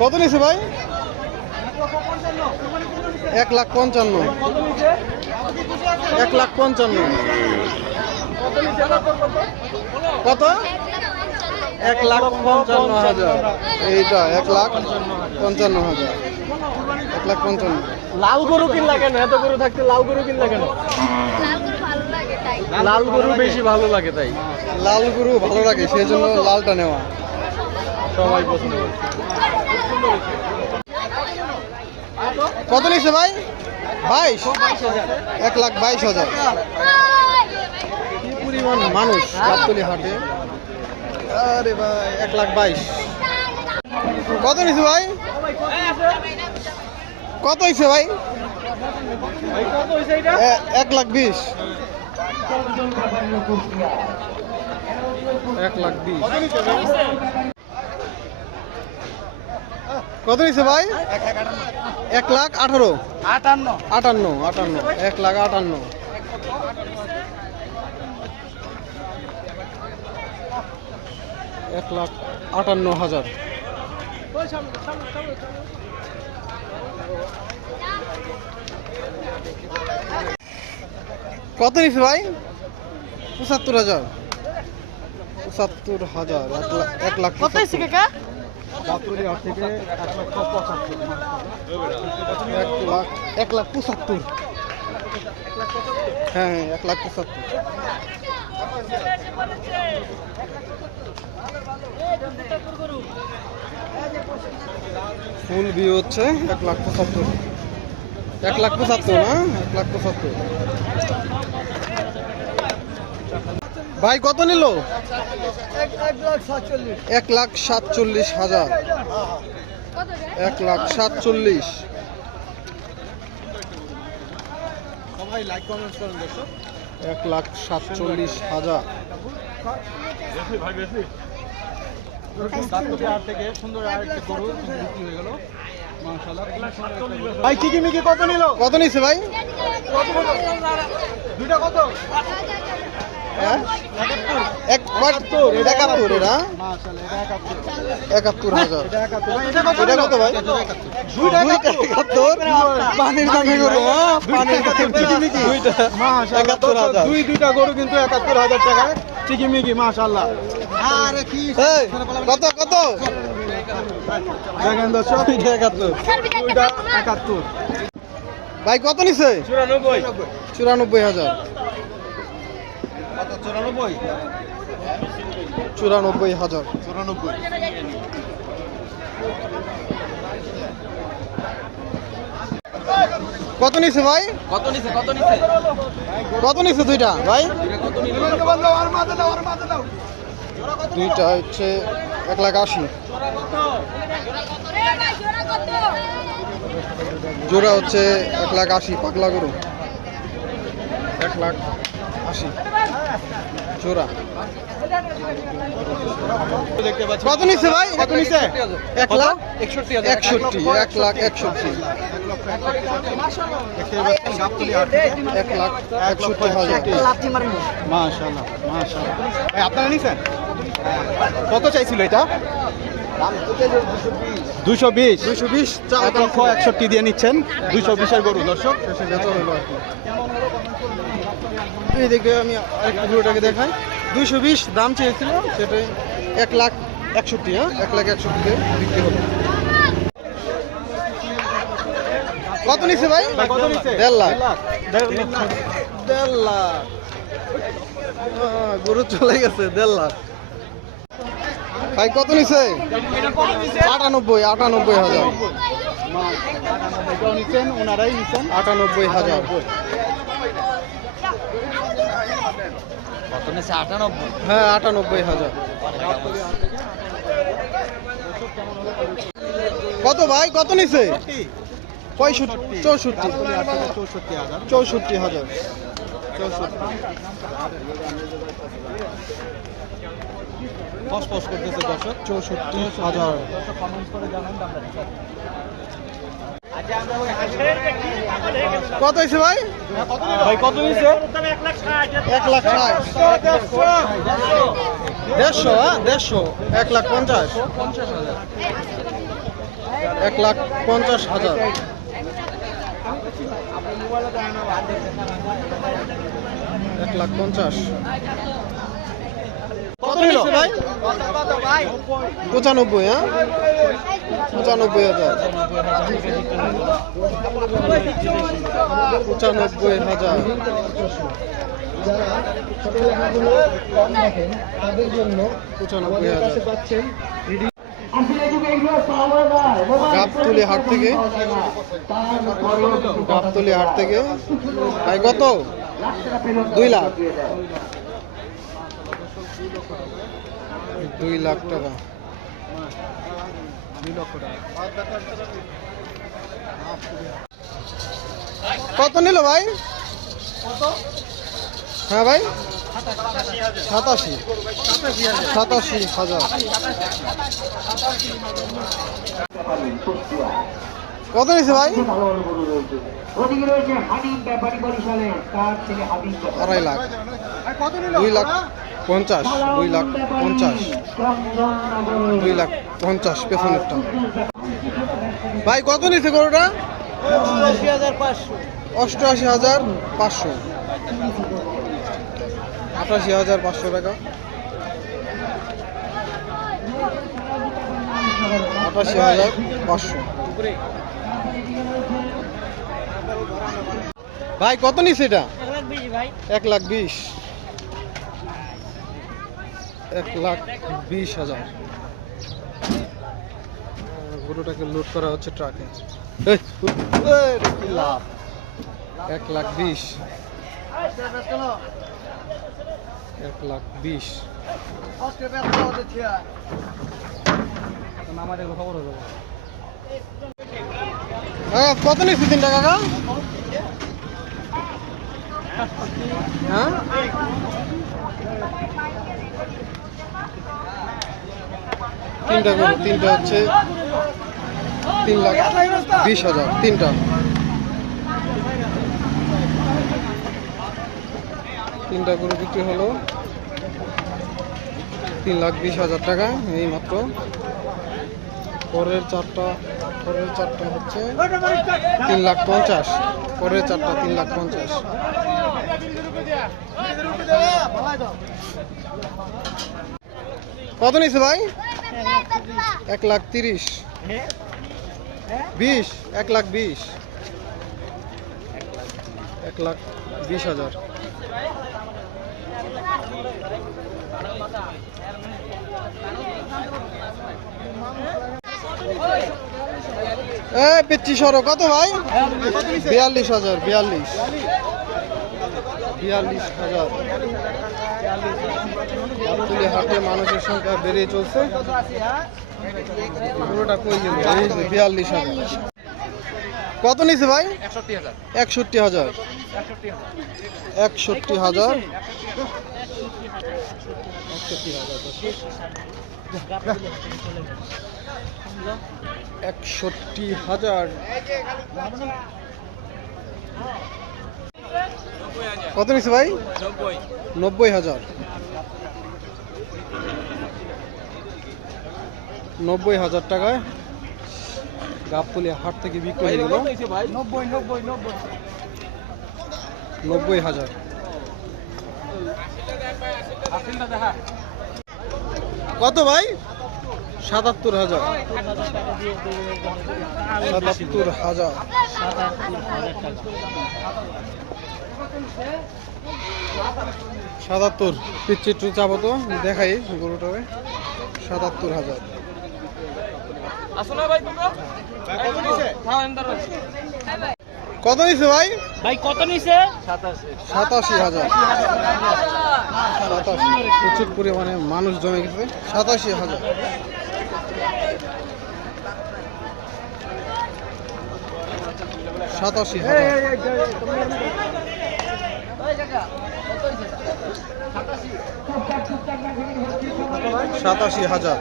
কত নিছে ভাই? 1,55,000। 1,55,000। কত? 1,55,000। এইটা 1,55,000। 1,55,000। লাল গরু কিনলা কেন? এত গরু থাকতে লাল গরু কিনলা কেন? লাল গরু বেশি ভালো লাগে তাই। লাল গরু ভালো লাগে, সেই জন্য লালটা নেওয়া। সবাই পছন্দ করে। কত নিচ্ছে ভাই? 22। 1,22,000। কি পরিমাণ মানুষ গাবতলী হাটে! আরে ভাই 1,22,000। কত নিচ্ছে ভাই? কত হয়েছে ভাই? 1,20,000। 1,20,000। কত নিচ্ছে ভাই? 1,18,000। 58। 1,58,000। 1,58,000। কত নিচ্ছে ভাই? 75,000। 75,000। 1,00,000। কত হয়েছে কাকা? 1,75,000। হ্যাঁ 1,75,000। ফুল ভিউ হচ্ছে 1,75,000। 1,75,000 না? 1,75,000। ভাই কত নিল? 1,47,000। 1,47,000। সবাই লাইক কমেন্ট করেন দর্শক। 1,47,000। থেকে সুন্দর আরেকটি গরু বিক্রি হয়ে গেল। মাশাআল্লাহ। ভাই চিকিমিকি কত নিল? কত নিছে ভাই? দুইটা কত? 71 এরা। মাশাআল্লাহ এটা 71,000। এটা এটা কত ভাই? 71। পানির দামে গরু, হ্যাঁ পানির দামে চিকিমিকি। মাশাআল্লাহ 71,000। দুইটা গরু কিন্তু 71,000 টাকায় চিকিমিকি মাশাআল্লাহ। আরে কি কত কত? দেখেন দর্শক 71। দুইটা 71। ভাই কত নিছে? 94,000। 94,000। কত নিছে ভাই? কত নিছে দুইটা ভাই? দুইটা হচ্ছে 1,80,000। জোড়া হচ্ছে 1,80,000। পাগলা গরু 1,80,000 জোড়া। কত নিচ্ছে ভাই? কত নিছে? 1,61,000। 1,61,000। 1,61,000। মাশাআল্লাহ মাশাআল্লাহ। ভাই আপনারা নিছেন? কত চাইছিল এটা? 220। 220 1,61,000 দিয়ে নিচ্ছেন। 220 এর গরু দর্শক। শেষে বেতন হলো আর কি। এইদিকে আমি আরেকটু গরুটাকে দেখাই। 220 দাম চেয়েছিল, সেটাই 1,61,000। হ্যাঁ 1,61,000 বিক্রি হলো। কত নিচ্ছে ভাই? কত নিছে? 1.5 লাখ। 1.5 লাখ। গরু চলে গেছে 1.5 লাখ। ভাই কত নিছে? 98,000। এটাও নিচ্ছেন, ওনারাই নিচ্ছেন 98,000। কত নিচ্ছে? 98। হ্যাঁ 98,000। কত ভাই? কত নিছে? 64,000। 64,000। পস করতেছে দর্শক। 64,000। কত হয়েছে ভাই? ভাই কত নিচ্ছে? 1,60,000। 150,000। 1,50,000। 1,50,000। এক লাখ 50। কত নিচ্ছে ভাই? 95, হ্যাঁ 95,000। 95,000। যারা ছোট লেখাগুলো কম দেখেন তাদের জন্য 95,000। পাচ্ছেন গাবতলী হাট থেকে ভাই কত? 2 লাখ। 2 লাখ টাকা। 2 লক্ষ টাকা। কত নিল ভাই? হ্যাঁ ভাই 87,000। কত নিছে ভাই? 2.5 লাখ। 2,50,000। 2,50,000। 2,50,000 পেছনেরটা। ভাই কত নিছে গরুটা? 88,500। 88,500 টাকা। 88,500। ভাই কত নিচ্ছে এটা? 1,20,000। 1,20,000। গরুটাকে লোড করা হচ্ছে ট্রাকে। 1,20,000। 1,20,000। আমাদের খবর হলো। কত নিচ্ছে 3 টাকা কাকা? হ্যাঁ তিনটা হচ্ছে 3,20,000। তিনটা 3টা গরু বিক্রি হলো 3,20,000 টাকা এই মাত্র। পরের চারটা হচ্ছে 3,50,000। পরের চারটা 3,50,000। কত নিছে ভাই? 1,30,000। 20। 1,20,000। 1,20,000। পিচ্ছি সরো কত ভাই? 42,000। 42,000। গাবতলী হাটে মানুষের সংখ্যা বেড়ে চলছে। পুরোটা কই গেল? 42,000। কত নিছে ভাই? 61,000। 61,000। 61,000। কত নিছে ভাই? 90,000। 90,000 টাকায় গাবতলী হাট থেকে বিক্রি হয়ে গেল 90,000। কত ভাই? 77,000। 77,000। 77। পিচ্ছি একটু চাবো তো দেখাই গরুটারে। 77,000। কত নিছে ভাই? কত নিছে? 87,000। 87। প্রচুর পরিমাণে মানুষ জমে গেছে। 87,000। 87,000। 87,000।